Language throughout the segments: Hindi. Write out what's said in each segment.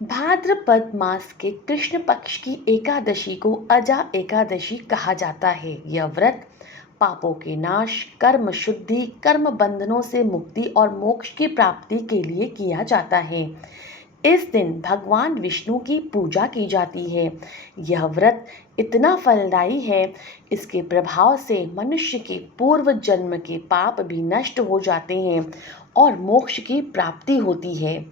भाद्रपद मास के कृष्ण पक्ष की एकादशी को अजा एकादशी कहा जाता है। यह व्रत पापों के नाश, कर्म शुद्धि, कर्म बंधनों से मुक्ति और मोक्ष की प्राप्ति के लिए किया जाता है। इस दिन भगवान विष्णु की पूजा की जाती है। यह व्रत इतना फलदायी है, इसके प्रभाव से मनुष्य के पूर्व जन्म के पाप भी नष्ट हो जाते हैं और मोक्ष की प्राप्ति होती है।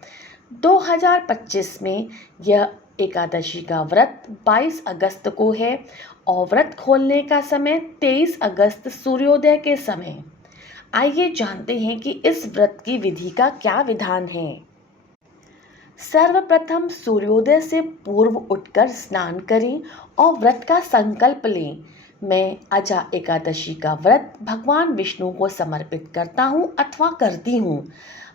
2025 में यह एकादशी का व्रत 22 अगस्त को है और व्रत खोलने का समय 23 अगस्त सूर्योदय के समय। आइए जानते हैं कि इस व्रत की विधि का क्या विधान है। सर्वप्रथम सूर्योदय से पूर्व उठकर स्नान करें और व्रत का संकल्प लें। मैं अजा एकादशी का व्रत भगवान विष्णु को समर्पित करता हूँ अथवा करती हूँ।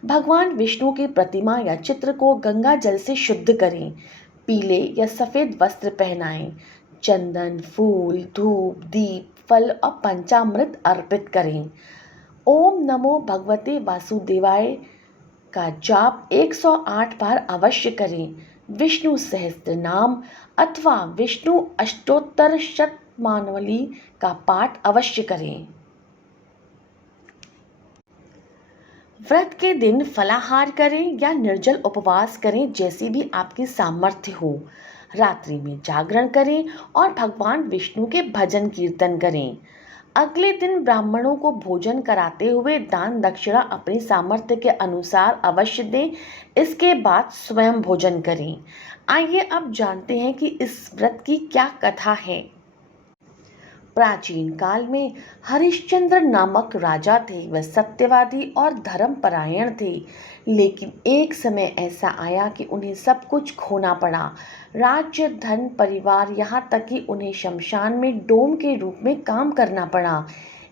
भगवान विष्णु की प्रतिमा या चित्र को गंगा जल से शुद्ध करें। पीले या सफ़ेद वस्त्र पहनाएं। चंदन, फूल, धूप, दीप, फल और पंचामृत अर्पित करें। ओम नमो भगवते वासुदेवाय का जाप 108 बार अवश्य करें। विष्णु सहस्त्र नाम अथवा विष्णु अष्टोत्तर शतमानवली का पाठ अवश्य करें। व्रत के दिन फलाहार करें या निर्जल उपवास करें, जैसी भी आपकी सामर्थ्य हो। रात्रि में जागरण करें और भगवान विष्णु के भजन कीर्तन करें। अगले दिन ब्राह्मणों को भोजन कराते हुए दान दक्षिणा अपनी सामर्थ्य के अनुसार अवश्य दें। इसके बाद स्वयं भोजन करें। आइए अब जानते हैं कि इस व्रत की क्या कथा है। प्राचीन काल में हरिश्चंद्र नामक राजा थे। वह सत्यवादी और धर्मपरायण थे, लेकिन एक समय ऐसा आया कि उन्हें सब कुछ खोना पड़ा। राज्य, धन, परिवार, यहाँ तक कि उन्हें शमशान में डोम के रूप में काम करना पड़ा।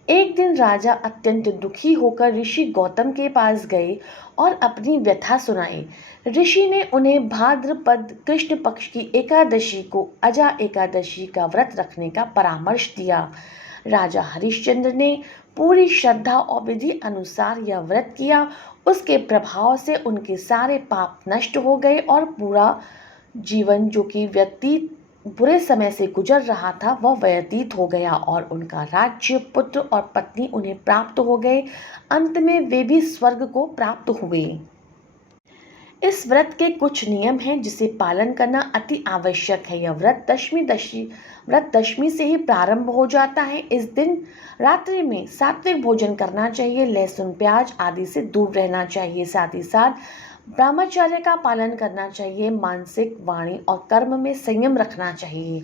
एक दिन राजा अत्यंत दुखी होकर ऋषि गौतम के पास गए और अपनी व्यथा सुनाई। ऋषि ने उन्हें भाद्रपद कृष्ण पक्ष की एकादशी को अजा एकादशी का व्रत रखने का परामर्श दिया। राजा हरिश्चंद्र ने पूरी श्रद्धा और विधि अनुसार यह व्रत किया। उसके प्रभाव से उनके सारे पाप नष्ट हो गए और पूरा जीवन जो कि व्यतीत बुरे समय से गुजर रहा था वह व्यतीत हो गया और उनका राज्य, पुत्र और पत्नी उन्हें प्राप्त हो गए। अंत में वे भी स्वर्ग को प्राप्त हुए। इस व्रत के कुछ नियम हैं जिसे पालन करना अति आवश्यक है। यह व्रत दशमी से ही प्रारंभ हो जाता है। इस दिन रात्रि में सात्विक भोजन करना चाहिए। लहसुन, प्याज आदि से दूर रहना चाहिए। साथ ही साथ ब्रह्मचर्य का पालन करना चाहिए। मानसिक, वाणी और कर्म में संयम रखना चाहिए।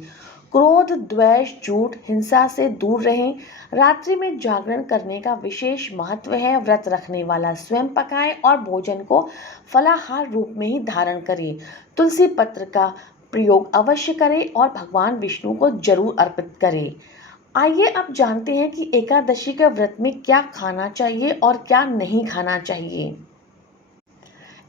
क्रोध, द्वेष, झूठ, हिंसा से दूर रहें। रात्रि में जागरण करने का विशेष महत्व है। व्रत रखने वाला स्वयं पकाए और भोजन को फलाहार रूप में ही धारण करे। तुलसी पत्र का प्रयोग अवश्य करें और भगवान विष्णु को जरूर अर्पित करें। आइए अब जानते हैं कि एकादशी के व्रत में क्या खाना चाहिए और क्या नहीं खाना चाहिए।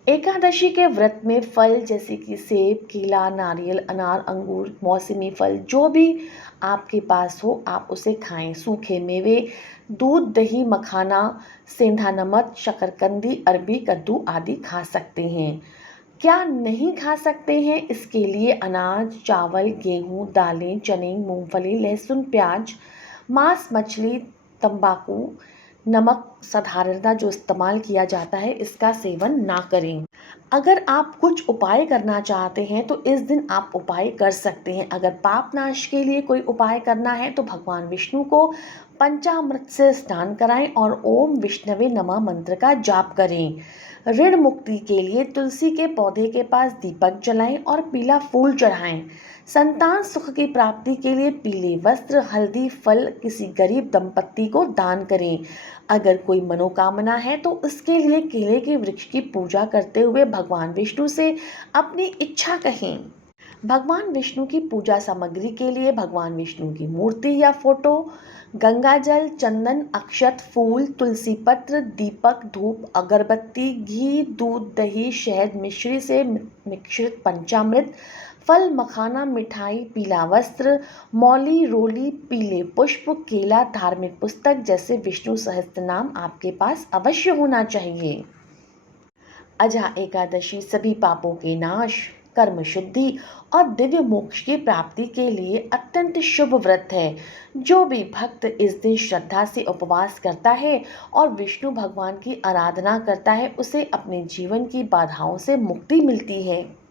एकादशी के व्रत में फल जैसे कि सेब, केला, नारियल, अनार, अंगूर, मौसमी फल जो भी आपके पास हो आप उसे खाएं। सूखे मेवे, दूध, दही, मखाना, सेंधा नमक, शकरकंदी, अरबी, कद्दू आदि खा सकते हैं। क्या नहीं खा सकते हैं, इसके लिए अनाज, चावल, गेहूँ, दालें, चने, मूंगफली, लहसुन, प्याज, मांस, मछली, तंबाकू, नमक साधारणतः जो इस्तेमाल किया जाता है इसका सेवन ना करें। अगर आप कुछ उपाय करना चाहते हैं तो इस दिन आप उपाय कर सकते हैं। अगर पाप नाश के लिए कोई उपाय करना है तो भगवान विष्णु को पंचामृत से स्नान कराएं और ओम विष्णवे नमः मंत्र का जाप करें। ऋण मुक्ति के लिए तुलसी के पौधे के पास दीपक जलाएं और पीला फूल चढ़ाएं। संतान सुख की प्राप्ति के लिए पीले वस्त्र, हल्दी, फल किसी गरीब दंपत्ति को दान करें। अगर कोई मनोकामना है तो उसके लिए केले के वृक्ष की पूजा करते हुए भगवान विष्णु से अपनी इच्छा कहें। भगवान विष्णु की पूजा सामग्री के लिए भगवान विष्णु की मूर्ति या फोटो, गंगाजल, चंदन, अक्षत, फूल, तुलसी पत्र, दीपक, धूप, अगरबत्ती, घी, दूध, दही, शहद, मिश्री से मिश्रित पंचामृत, फल, मखाना, मिठाई, पीला वस्त्र, मौली, रोली, पीले पुष्प, केला, धार्मिक पुस्तक जैसे विष्णु सहस्त्र नाम आपके पास अवश्य होना चाहिए। अजा एकादशी सभी पापों के नाश, कर्म शुद्धि और दिव्य मोक्ष की प्राप्ति के लिए अत्यंत शुभ व्रत है। जो भी भक्त इस दिन श्रद्धा से उपवास करता है और विष्णु भगवान की आराधना करता है, उसे अपने जीवन की बाधाओं से मुक्ति मिलती है।